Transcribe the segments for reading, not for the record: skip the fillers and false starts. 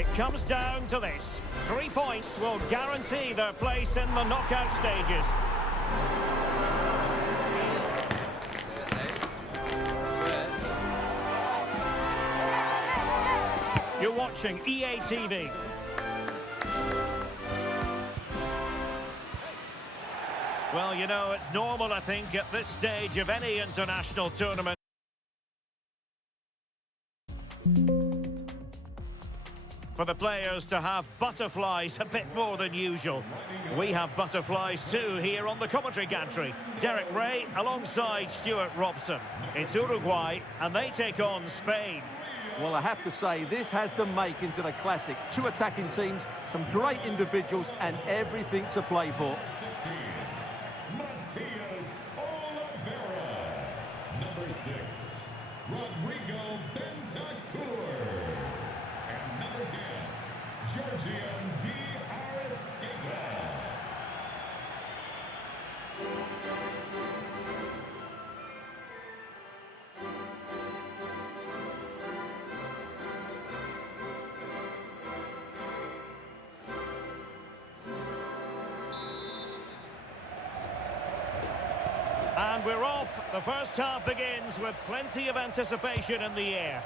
It comes down to this. 3 points will guarantee their place in the knockout stages. You're watching EA TV. Well, you know, it's normal, I think, at this stage of any international tournament. For the players to have butterflies a bit more than usual. We have butterflies too here on the commentary gantry. Derek Ray alongside Stuart Robson. It's Uruguay and they take on Spain. Well, I have to say, this has the makings of a classic. Two attacking teams, some great individuals and everything to play for. Number 6, Rodrigo Bentancur. And number 10, Georgian D. Aristeta. And we're off. The first half begins with plenty of anticipation in the air.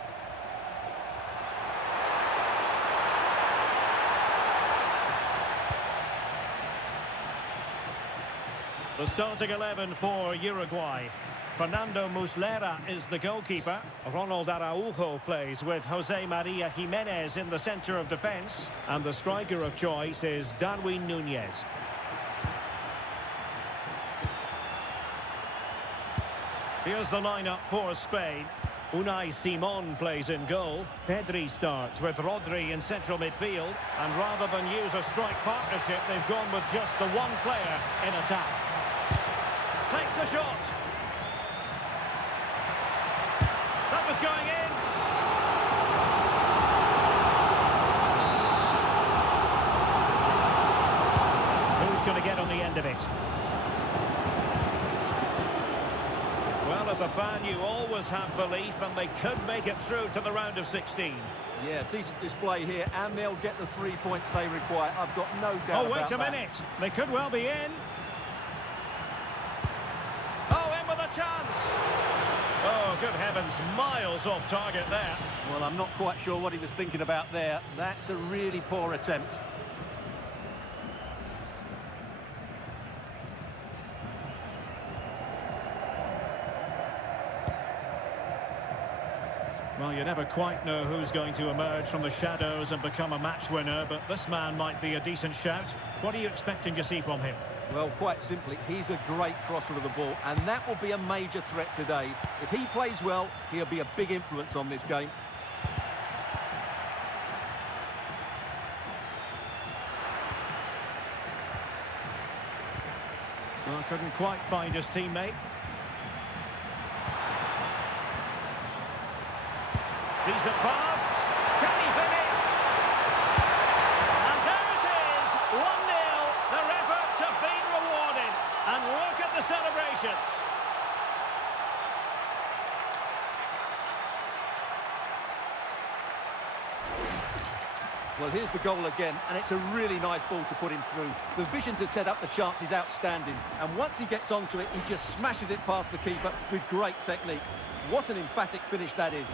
The starting 11 for Uruguay. Fernando Muslera is the goalkeeper. Ronald Araujo plays with Jose Maria Jimenez in the centre of defence. And the striker of choice is Darwin Núñez. Here's the lineup for Spain. Unai Simon plays in goal. Pedri starts with Rodri in central midfield. And rather than use a strike partnership, they've gone with just the one player in attack. Takes the shot. That was going in. Who's going to get on the end of it? Well, as a fan, you always have belief, and they could make it through to the round of 16. Yeah, decent display here, and they'll get the 3 points they require. I've got no doubt about that. Oh, wait a minute. They could well be in. Oh, in with a chance. Oh, good heavens, miles off target there. Well, I'm not quite sure what he was thinking about there. That's a really poor attempt. Well, you never quite know who's going to emerge from the shadows and become a match winner, but this man might be a decent shout. What are you expecting to see from him? Well, quite simply, he's a great crosser of the ball, and that will be a major threat today. If he plays well, he'll be a big influence on this game. Well, couldn't quite find his teammate. Decent pass. Can he finish? And there it is, 1-0. Their efforts have been rewarded. And look at the celebrations. Well, here's the goal again, and it's a really nice ball to put him through. The vision to set up the chance is outstanding, and once he gets onto it, he just smashes it past the keeper with great technique. What an emphatic finish that is.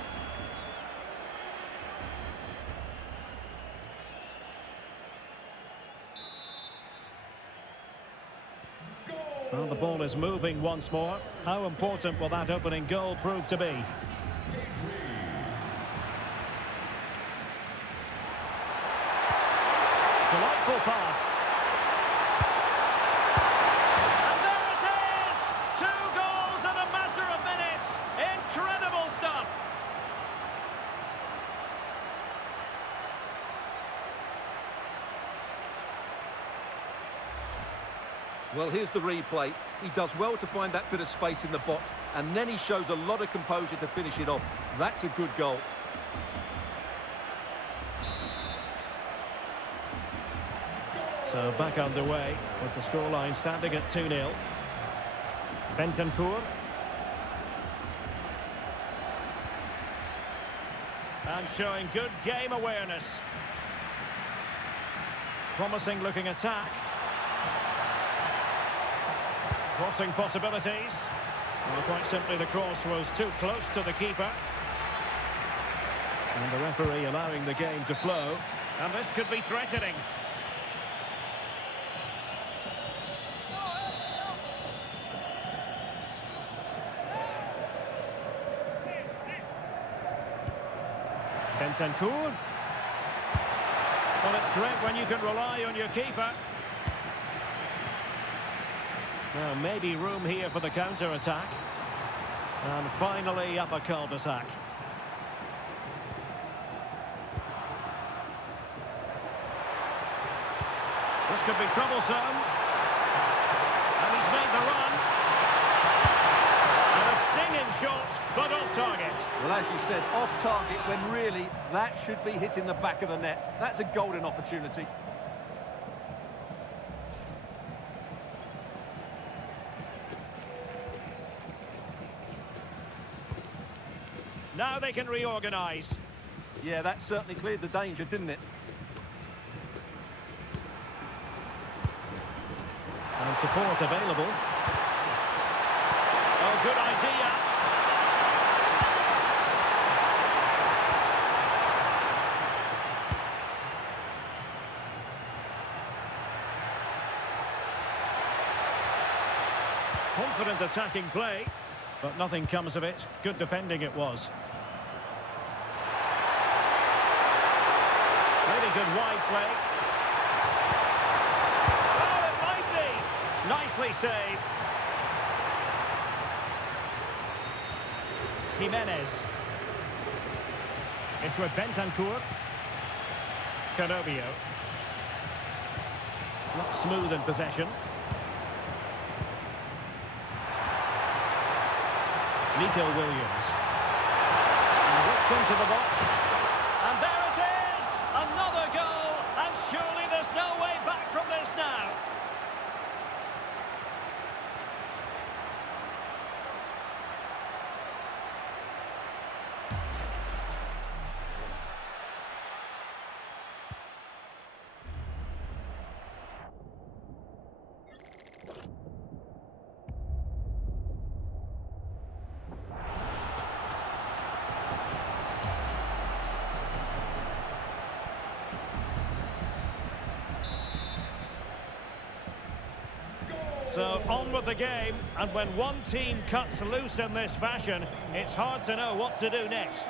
Well, the ball is moving once more. How important will that opening goal prove to be? Delightful pass. And there it is! 2 goals in a matter of minutes. Incredible stuff. Well, here's the replay. He does well to find that bit of space in the box, and then he shows a lot of composure to finish it off. That's a good goal. So back underway with the scoreline standing at 2-0. Bentancur. And showing good game awareness. Promising looking attack. Crossing possibilities. Well, quite simply the cross was too close to the keeper. And the referee allowing the game to flow. And this could be threatening. Bentancur. Well, it's great when you can rely on your keeper. Now, maybe room here for the counter-attack. And finally, up a cul-de-sac. This could be troublesome. And he's made the run. And a stinging shot, but off target. Well, as you said, off target when really that should be hitting the back of the net. That's a golden opportunity. Now they can reorganise. Yeah, that certainly cleared the danger, didn't it? And support available. Oh, good idea. Confident attacking play, but nothing comes of it. Good defending it was. Really good wide play. Oh, it might be! Nicely saved. Jimenez. It's with Bentancur. Canobio. Not smooth in possession. Nico Williams. And whipped into the box. And there it is! Another goal! And surely there's no way back from this now. So on with the game, and when one team cuts loose in this fashion, it's hard to know what to do next.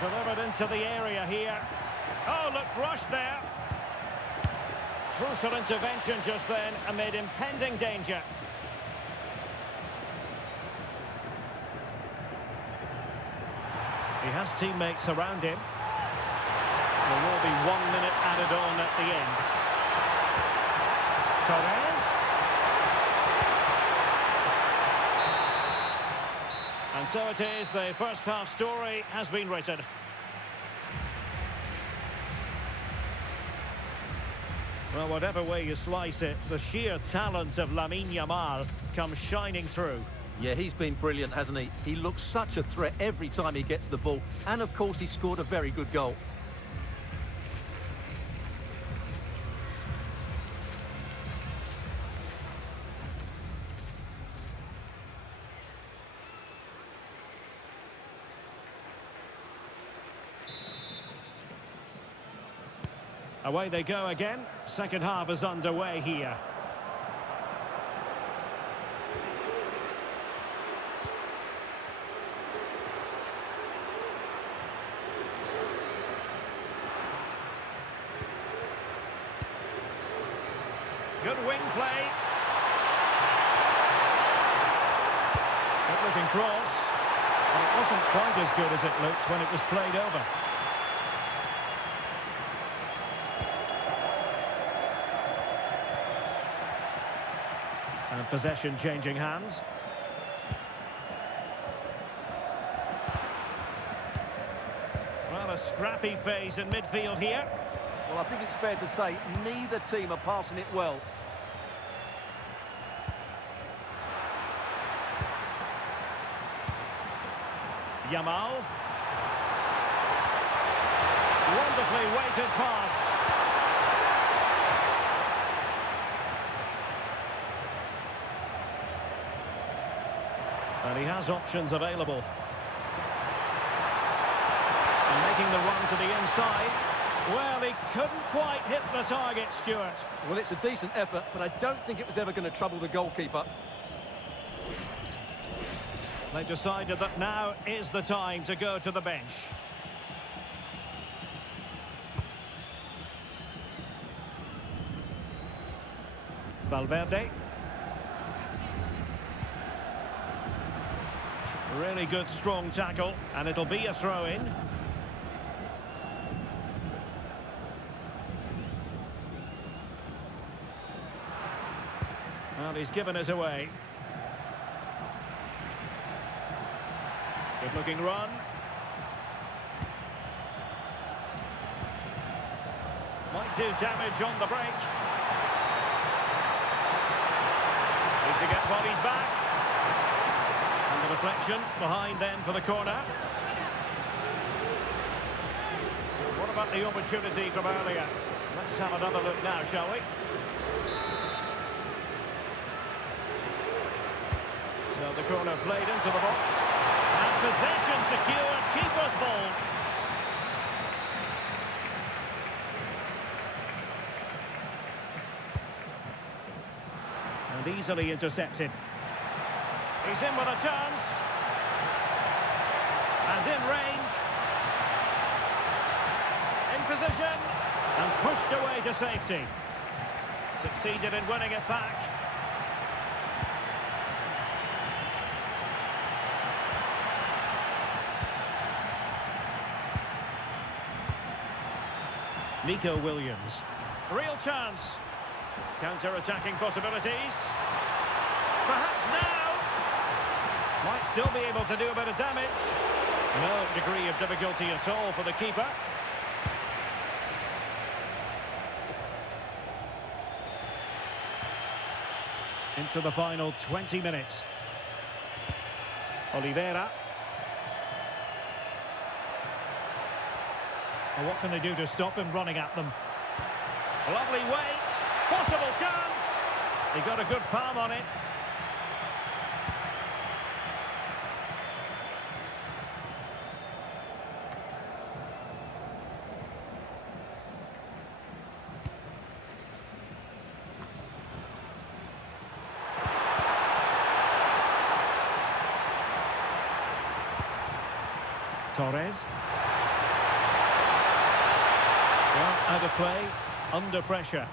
Delivered into the area here. Oh, looked rushed there. Crucial intervention just then amid impending danger. He has teammates around him. There will be 1 minute added on at the end. Torres. And so it is, the first half story has been written. Well, whatever way you slice it, the sheer talent of Lamine Yamal comes shining through. Yeah, he's been brilliant, hasn't he? He looks such a threat every time he gets the ball. And, of course, he scored a very good goal. Away they go again. Second half is underway here. Good wing play. Good looking cross. And it wasn't quite as good as it looked when it was played over. And possession changing hands. Well, a scrappy phase in midfield here. Well, I think it's fair to say neither team are passing it well. Yamal. Wonderfully weighted pass. And he has options available. And making the run to the inside. Well, he couldn't quite hit the target, Stuart. Well, it's a decent effort, but I don't think it was ever going to trouble the goalkeeper. They've decided that now is the time to go to the bench. Valverde. Really good, strong tackle, and it'll be a throw-in. Well, he's given us away. Good-looking run. Might do damage on the break. Need to get bodies back. And the deflection behind then for the corner. What about the opportunity from earlier? Let's have another look now, shall we? So the corner played into the box. And possession secured, keeper's ball. And easily intercepted. He's in with a chance. And in range. In position. And pushed away to safety. Succeeded in winning it back. Nico Williams. Real chance. Counter-attacking possibilities. Perhaps now. Might still be able to do a bit of damage. No degree of difficulty at all for the keeper. Into the final 20 minutes. Oliveira. Well, what can they do to stop him running at them? Lovely weight. Possible chance. He got a good palm on it. Torres. Well, out of play, under pressure.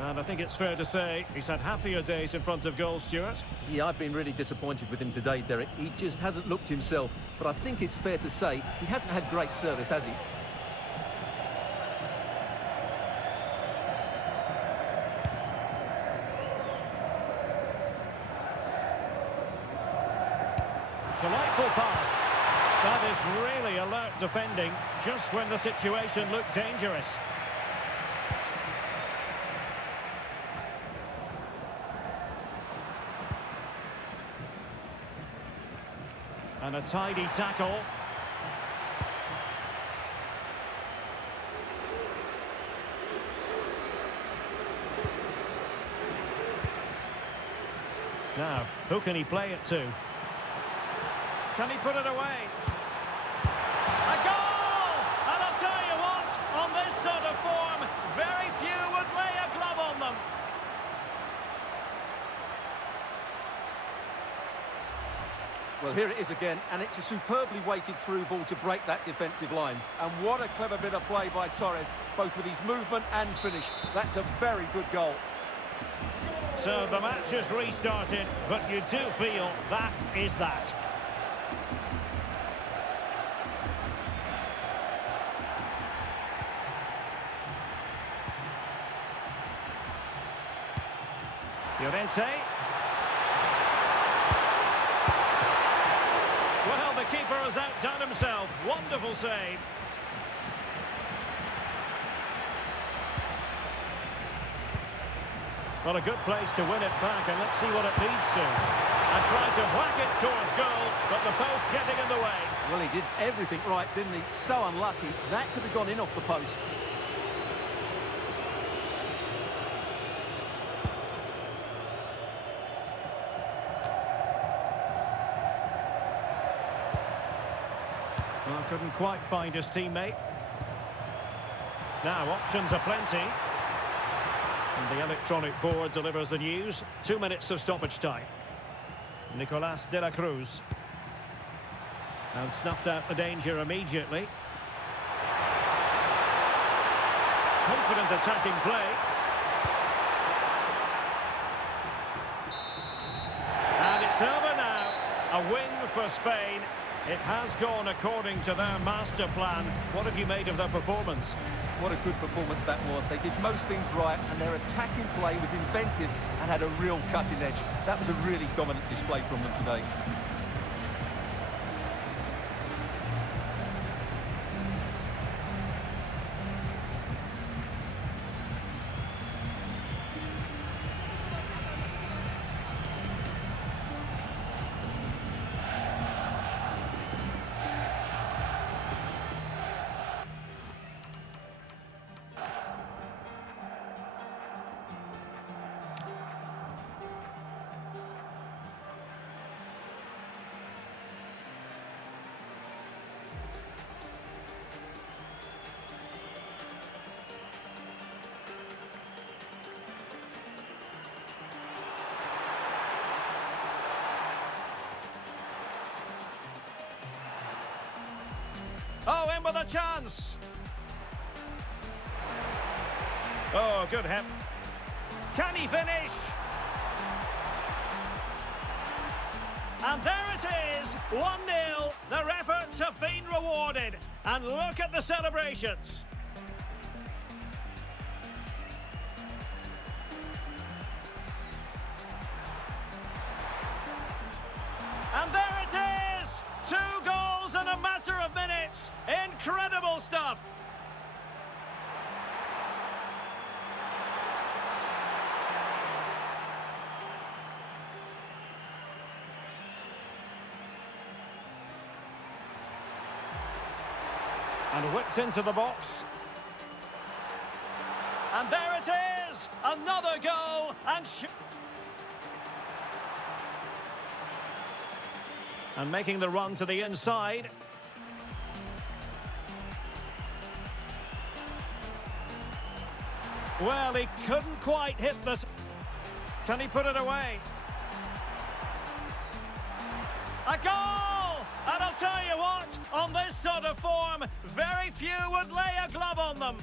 And I think it's fair to say he's had happier days in front of goal, Stuart. Yeah, I've been really disappointed with him today, Derek. He just hasn't looked himself. But I think it's fair to say he hasn't had great service, has he? Delightful pass. That is really alert defending, just when the situation looked dangerous. And a tidy tackle. Now, who can he play it to? Can he put it away? A goal! And I'll tell you what, on this sort of form, very few would lay a glove on them. Well, here it is again, and it's a superbly weighted through ball to break that defensive line. And what a clever bit of play by Torres, both with his movement and finish. That's a very good goal. So the match is restarted, but you do feel that is that. Llorente. Well, the keeper has outdone himself. Wonderful save. Well, a good place to win it back, and let's see what it leads to. And trying to whack it towards goal, but the post getting in the way. Well, he did everything right, didn't he? So unlucky. That could have gone in off the post. Well, couldn't quite find his teammate. Now, options are plenty. And the electronic board delivers the news. 2 minutes of stoppage time. Nicolas de la Cruz. And snuffed out the danger immediately. Confident attacking play. And it's over now. A win for Spain. It has gone according to their master plan. What have you made of their performance? What a good performance that was. They did most things right, and their attacking play was inventive and had a real cutting edge. That was a really dominant display from them today. Oh, in with a chance. Oh, good hit. Can he finish? And there it is, 1-0. Their efforts have been rewarded. And look at the celebrations. And there it is! 2 goals in a matter of minutes. Incredible stuff. And whipped into the box. And there it is! Another goal and making the run to the inside. Well, he couldn't quite hit the... Can he put it away? A goal! And I'll tell you what, on this sort of form, very few would lay a glove on them.